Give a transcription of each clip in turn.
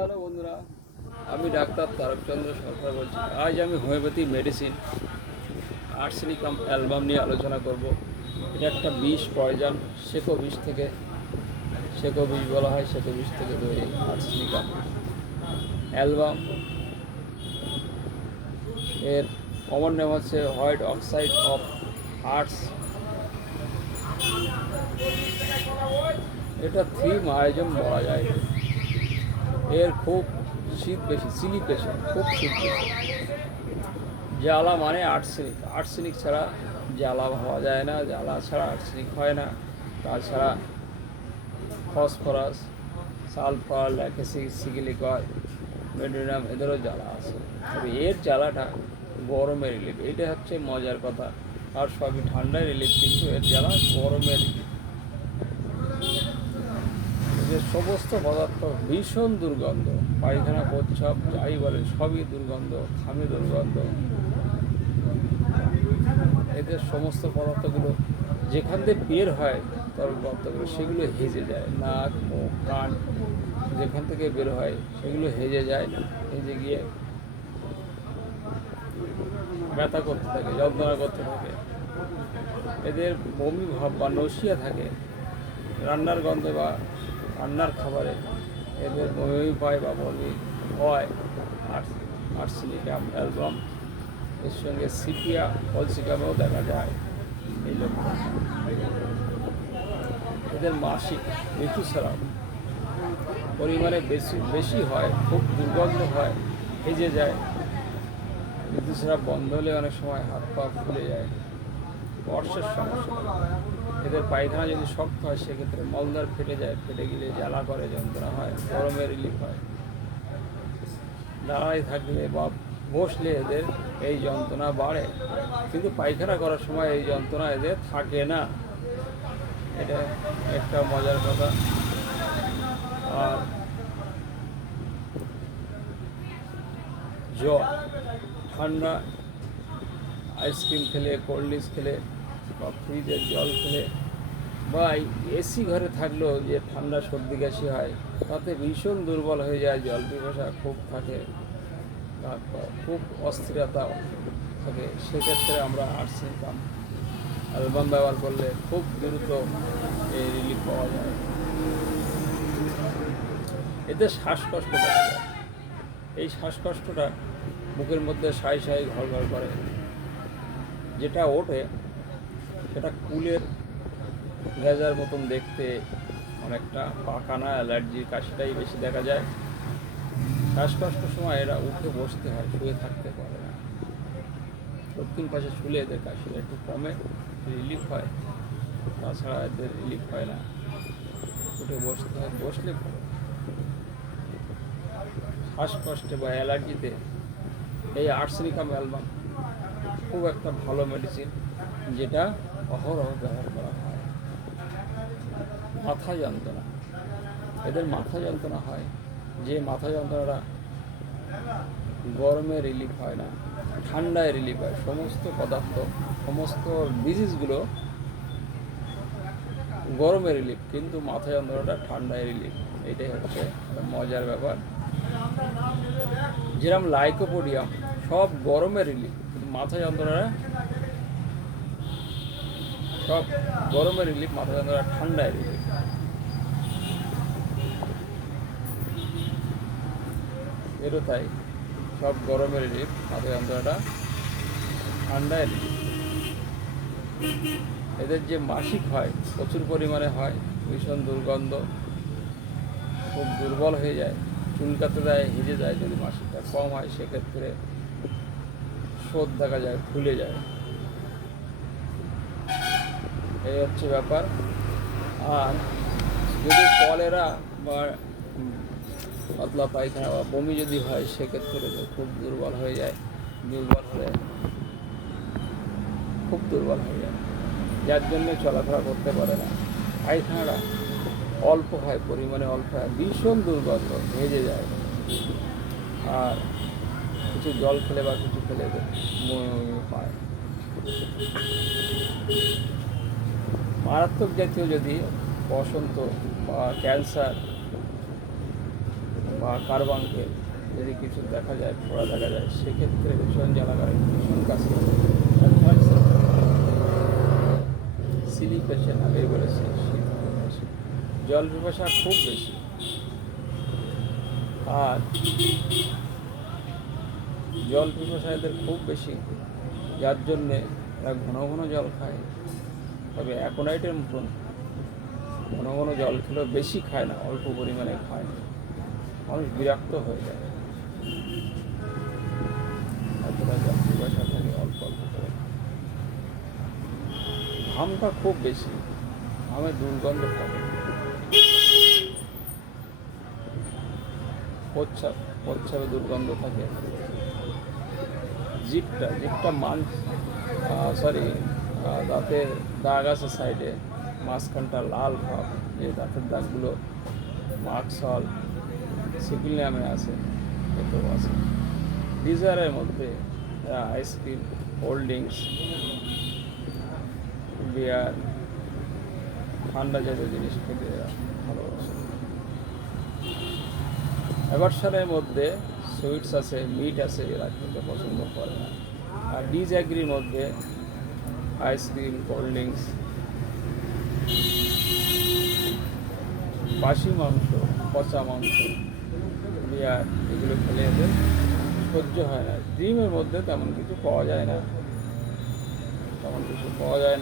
Hello বন্ধুরা, আমি doctor Tarakchandra সরকার বলছি। আজ আমি হোমিওপ্যাথি মেডিসিন আর্সেনিকাম অ্যালবাম নিয়ে আলোচনা করব। এটা একটা বিষ পয়জন, সেকো বিষ থেকে, সেকো বিষ বলা হয়, সেকো বিষ থেকে তৈরি আর্সেনিকাম অ্যালবাম। এর কমন নেম হচ্ছে হোয়াইট অক্সাইড অফ আর্টস। এটা থিম আয়োজন বলা যায়। এর খুব শীত বেশি, চিলি পেশেন্ট, খুব শীত বেশি। জ্বালা মানে আর্সেনিক, আর্সেনিক ছাড়া জ্বালা হওয়া যায় না, জ্বালা ছাড়া আর্সেনিক হয় না। তাছাড়া ফসফরাস, সালফার, ল্যাকেসিক, সিগিলিকয়, মেডোনিয়াম এদেরও জ্বালা আছে। তবে এর জ্বালাটা গরমে রিলিফ, এটা হচ্ছে মজার কথা। আর সবই ঠান্ডায় রিলিফ, কিন্তু এর জ্বালা গরমে রিলিফ। যে সমস্ত পদার্থ ভীষণ দুর্গন্ধ, পায়খানা প্রস্রাব যাই বলেন সবই দুর্গন্ধ, খামে দুর্গন্ধ। এদের সমস্ত পদার্থগুলো যেখান থেকে বের হয় তরল পদার্থগুলো, সেগুলো হেজে যায়। নাক, মুখ, কান যেখান থেকে বের হয় সেগুলো হেজে যায়, হেজে গিয়ে ব্যথা করতে থাকে, যন্ত্রণা করতে থাকে। এদের বমি ভাব বা নসিয়া থাকে, রান্নার গন্ধে বা রান্নার খাবারে এদের বমি পায় বা বমি হয়। আর্সেনিকাম অ্যালবাম এর সঙ্গে সিপিয়া পলসিকামেও দেখা যায় এই লক্ষণ। এদের মাসিক ঋতুস্রাব পরিমাণে বেশি বেশি হয়, খুব দুর্গন্ধ হয়, হেজে যায়। ঋতুস্রাব বন্ধ হলে অনেক সময় হাত পা ফুলে যায়। অর্শের সমস্যা, এদের পায়খানা যদি শক্ত হয় সেক্ষেত্রে মলদ্বার ফেটে যায়, ফেটে গেলে জ্বালা করে, যন্ত্রণা হয়, গরমে রিলিফ হয়। দাঁড়াই থাকলে বা বসলে এদের এই যন্ত্রণা বাড়ে, কিন্তু পায়খানা করার সময় এই যন্ত্রণা এদের থাকে না। এটা একটা মজার কথা। আর জ্বর, ঠান্ডা আইসক্রিম খেলে, কোল্ড ড্রিঙ্কস খেলে বা ফ্রিজের জল খেলে বা এসি ঘরে থাকলেও যে ঠান্ডা সর্দি কাশি হয়, তাতে ভীষণ দুর্বল হয়ে যায়, জল পিপাসা খুব থাকে, তারপর খুব অস্থিরতা থাকে। সেক্ষেত্রে আমরা আর্সেনিকাম অ্যালবাম ব্যবহার করলে খুব দ্রুত এই রিলিফ পাওয়া যায়। এতে শ্বাসকষ্ট দেখা যায়। এই শ্বাসকষ্টটা বুকের মধ্যে সাই সাই ঘর ঘর করে, যেটা ওঠে সেটা কুলের ভেজার মতন দেখতে, অনেকটা পাকানা অ্যালার্জির কাশিটাই বেশি দেখা যায়। শ্বাসকষ্টের সময় এরা উঠে বসতে হয়, শুয়ে থাকতে পারে না। দক্ষিণ পাশে শুলে এদের কাশিটা একটু কমে, রিলিফ হয়। তাছাড়া এদের রিলিফ হয় না, উঠে বসতে হয়, বসলে শ্বাসকষ্টে বা অ্যালার্জিতে এই আর্সেনিকাম অ্যালবাম খুব একটা ভালো মেডিসিন, যেটা অহরহ ব্যবহার করা হয়। মাথা যন্ত্রণা, এদের মাথা যন্ত্রণা হয়, যে মাথা যন্ত্রণাটা গরমে রিলিফ হয় না, ঠান্ডায় রিলিফ হয়। সমস্ত পদার্থ, সমস্ত ডিজিজগুলো গরমে রিলিফ, কিন্তু মাথা যন্ত্রণাটা ঠান্ডায় রিলিফ। এটাই হচ্ছে মজার ব্যাপার। যেরকম লাইকোপোডিয়াম সব গরমে রিলিফ, কিন্তু মাথা যন্ত্রণা সব গরমে রিলিফ, মাথা যন্ত্রণা ঠান্ডায় রিলিফ। এরও তাই, সব গরমে রিলিফ, মাথা যন্ত্রণাটা ঠান্ডায় রিলিফ। এদের যে মাসিক হয় প্রচুর পরিমাণে হয়, ভীষণ দুর্গন্ধ, খুব দুর্বল হয়ে যায়, চুলকাতে দেয়, হেজে যায়। যদি মাসিকটা কম হয় সেক্ষেত্রে শোধ দেখা যায়, ফুলে যায়। এই হচ্ছে ব্যাপার। আর যদি কলেরা বা পাতলা পায়খানা বা বমি যদি হয় সেক্ষেত্রে তো খুব দুর্বল হয়ে যায়, দুর্বল হলে খুব দুর্বল হয়ে যায়, যার জন্যে চলাফেরা করতে পারে না। পায়খানাটা অল্প হয়, পরিমাণে অল্প হয়, ভীষণ দুর্গন্ধ, ভেজে যায়। আর কিছু জল খেলে বা কিছু খেলে বমি পায়। মারাত্মক জাতীয় যদি বসন্ত বা ক্যান্সার বা বা কার্বাঙ্কে যদি কিছু দেখা যায়, ফোড়া দেখা যায়, সেক্ষেত্রে ভীষণ জ্বালা করে, ভীষণ কাশি হবে। সিলি পেশেন্ট আগেই বলেছি, শীত খুব বেশি, জল পিপাসা খুব বেশি, আর জল পিপাসা এদের খুব বেশি, যার জন্যে এরা ঘন ঘন জল খায়। তবে অ্যাকোনাইটের মতন ঘন ঘন জল খেলেও বেশি খায় না, অল্প পরিমাণে খায়, মানুষ বিরক্ত হয়ে যায়। এতটা জল পিপাসা থাকে অল্প অল্প করে। ঘামটা খুব বেশি, ঘামের দুর্গন্ধ থাকে, প্রচ্ছাবে দুর্গন্ধ থাকে। জিপটা দাঁতে দাগ আছে সাইডে, মাঝখানটা লাল ভাব, যে দাঁতের দাগগুলো মার্কসল সিপিল নামে আছে, এতেও আছে। ডিজায়ারের মধ্যে আইসক্রিম, কোল্ড ড্রিঙ্কস, বিয়ার, ঠান্ডা জাতীয় জিনিস খেতে এরা ভালোবাসে। অ্যাভারশনের মধ্যে সুইটস আছে, মিট আছে, এরা খেতে পছন্দ করে না। আর ডিজ্যাগ্রির মধ্যে আইসক্রিম, কোল্ড ড্রিঙ্কস, বাসি মাংস, পচা মাংস, বিয়ার, এগুলো খেলে এদের সহ্য হয় না। ডিমের মধ্যে তেমন কিছু পাওয়া যায়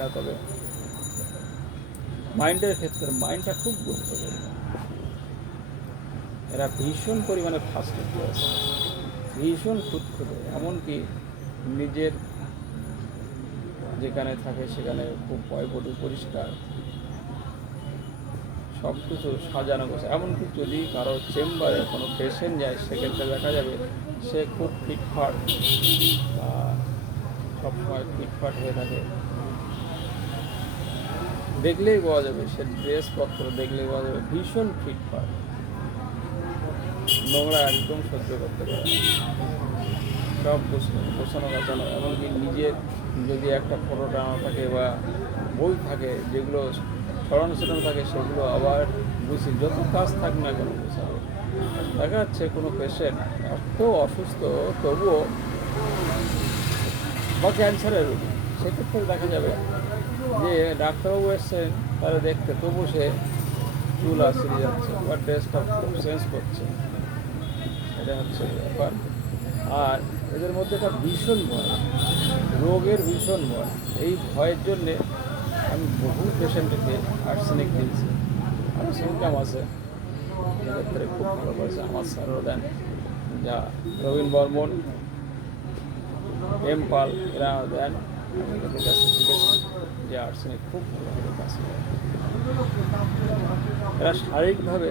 না, তবে মাইন্ডের ক্ষেত্রে মাইন্ডটা খুব গুরুত্বপূর্ণ। এরা ভীষণ পরিমাণে ফাস্ট ফুড, ভীষণ খুঁতখুঁতে, এমনকি নিজের যেখানে থাকে সেখানে খুব পয়পটি পরিষ্কার, সব কিছু সাজানো গোছা। এমনকি যদি কারো চেম্বারে কোনো পেশেন্ট যায়, সেক্ষেত্রে দেখা যাবে সে খুব ফিটফাট, সবসময় ফিটফাট হয়ে থাকে, দেখলেই পাওয়া যাবে, সে ড্রেসপত্র দেখলেই পাওয়া যাবে ভীষণ ফিটফাট, নোংরা একদম সহ্য করতে পারে, সব গোছানো গাছানো। এমনকি নিজের যদি একটা ফটো টানা থাকে বা বই থাকে, যেগুলো ছড়ানো থাকে, সেগুলো আবার গুছিয়ে, যত কাজ থাক না কেন গুছাবে। দেখা যাচ্ছে কোনো পেশেন্ট এত অসুস্থ তবুও, বা ক্যান্সারের রোগী, সেক্ষেত্রে দেখা যাবে যে ডাক্তারবাবু এসছেন তারা দেখতে, তবু সে চুল আসিয়ে যাচ্ছে বা ড্রেসটা চেঞ্জ করছে, এটা হচ্ছে ব্যাপার। আর এদের মধ্যে একটা ভীষণ ভয়, রোগের ভীষণ ভয়। এই ভয়ের জন্যে আমি বহু পেশেন্টকে আর্সেনিক দিয়েছি, আরও সিমটম আছে, এক্ষেত্রে খুব ভালো করেছে আমার স্যারও দেন, যা রবীন বর্মন, এম পাল, এরা দেন। আমি এদের কাছে শিখেছি যে আর্সেনিক খুব ভালোভাবে কাজ করে। এরা শারীরিকভাবে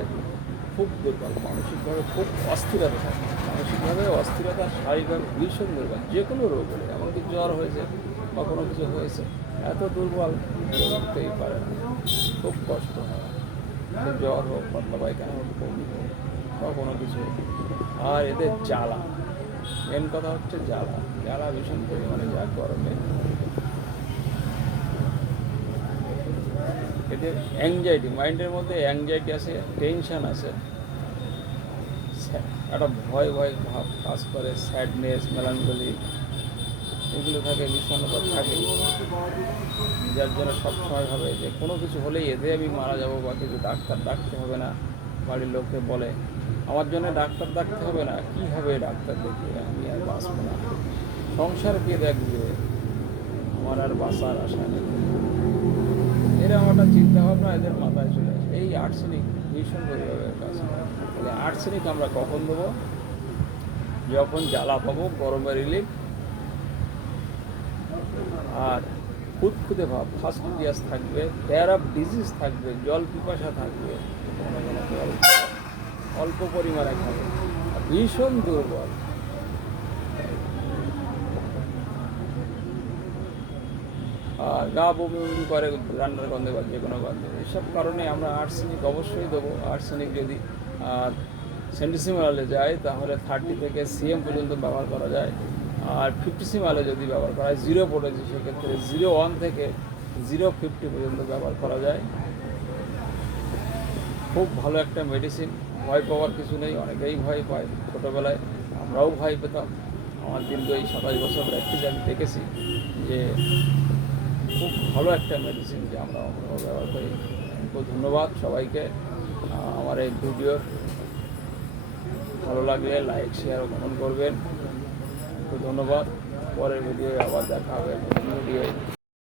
খুব দুর্বল, মানসিকভাবে খুব অস্থিরতা থাকে, মানসিকভাবে অস্থিরতা, শারীরিকভাবে ভীষণ দুর্বল। যে কোনো রোগ হলে, এমনকি জ্বর হয়েছে বা কোনো কিছু হয়েছে, এত দুর্বল করতেই পারে না, খুব কষ্ট হয়। জ্বর হোক, পাতলা পায়খানা হোক, বমি হোক বা কোনো কিছু। আর এদের জ্বালা, মেন কথা হচ্ছে জ্বালা ভীষণ পরিমাণে, যা গরমে। এদের অ্যাংজাইটি, মাইন্ডের মধ্যে অ্যাংজাইটি আছে, টেনশান আছে, একটা ভয় ভাব কাজ করে, স্যাডনেস, মেলানকলি, এগুলো থাকে, বিষণ্ণতা থাকে, যার জন্য সবসময় ভাবে যে কোনো কিছু হলেই এতে আমি মারা যাবো, বা কিছু ডাক্তার ডাকতে হবে না। বাড়ির লোককে বলে আমার জন্য ডাক্তার ডাকতে হবে না, কী হবে ডাক্তার দেখে, আমি আর বাঁচবো না, সংসার কে দেখবে, আমার আর বাঁচার আশা নেই। এরকম একটা চিন্তাভাবনা এদের মাথায় চলে আসে। এই আর্সেনিক ভীষণ পরিভাবে কাজ করে। তাহলে আর্সেনিক আমরা কখন দেবো? যখন জ্বালা পাবো, গরমে রিলিফ, আর খুঁতখুঁতে ভাব, ফার্স্ট গ্যাস থাকবে, ফেয়ার অফ ডিজিজ থাকবে, জল পিপাসা থাকবে, জল অল্প পরিমাণে খাবে, ভীষণ দুর্বল। আর গা বমি করে রান্নার গন্ধে বা যে কোনো গন্ধে, এসব কারণে আমরা আর্সেনিক অবশ্যই দেবো। আর্সেনিক যদি সেন্টিসিমালে যায় তাহলে 30 থেকে CM পর্যন্ত ব্যবহার করা যায়, আর 50 সিমালে যদি ব্যবহার করা হয়, 0 পড়েছে, সেক্ষেত্রে 0.1 থেকে 0.50 পর্যন্ত ব্যবহার করা যায়। খুব ভালো একটা মেডিসিন, ভয় পাওয়ার কিছু নেই, অনেকেই ভয় পায়। ছোটোবেলায় আমরাও ভয় পেতাম। আমার কিন্তু এই 27 বছর প্র্যাকটিস আমি দেখেছি যে খুব ভালো একটা মেডিসিন যে আমরা ব্যবহার করি। খুব ধন্যবাদ সবাইকে। আমার এই ভিডিও ভালো লাগলে লাইক, শেয়ার ও কমেন্ট করবেন। খুব ধন্যবাদ। পরের ভিডিও আবার দেখা হবে, ভিডিও।